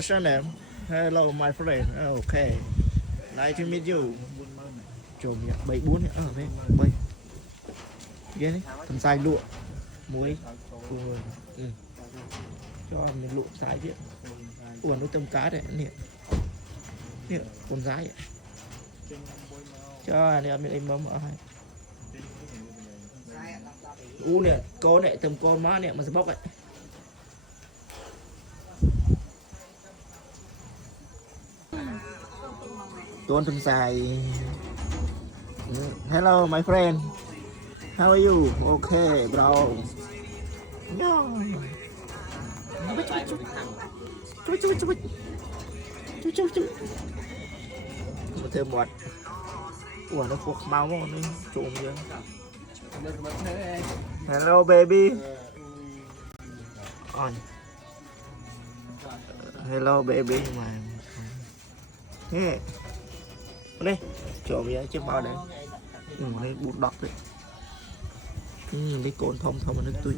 What's your name? Hello, my friend. Okay. Nice to meet you. Chồm nhỉ, 74 nhỉ? Đấy, 7. Ghê đấy, phần xài lụa, muối, cồn. Ừ. Cho mình lụa xài chứ. Ủa, nó tôm cá đấy, nè. Nè, con rái ạ. Cho này mình mâm ở hai. Nè, con này, tôm con má nè, mà sẽ bóc ấy. Tuôn phần xài. Hello, my friend. How are you? Okay, bro. No. Chú. Một thêm một. Ủa nó phục máu mà nó trộm vậy. Hello baby. On. Hello baby mà. Nè. Đây, trộm vậy chứ bao đấy. Đây bụt đọt đấy. Lấy cồn thông mà nó tui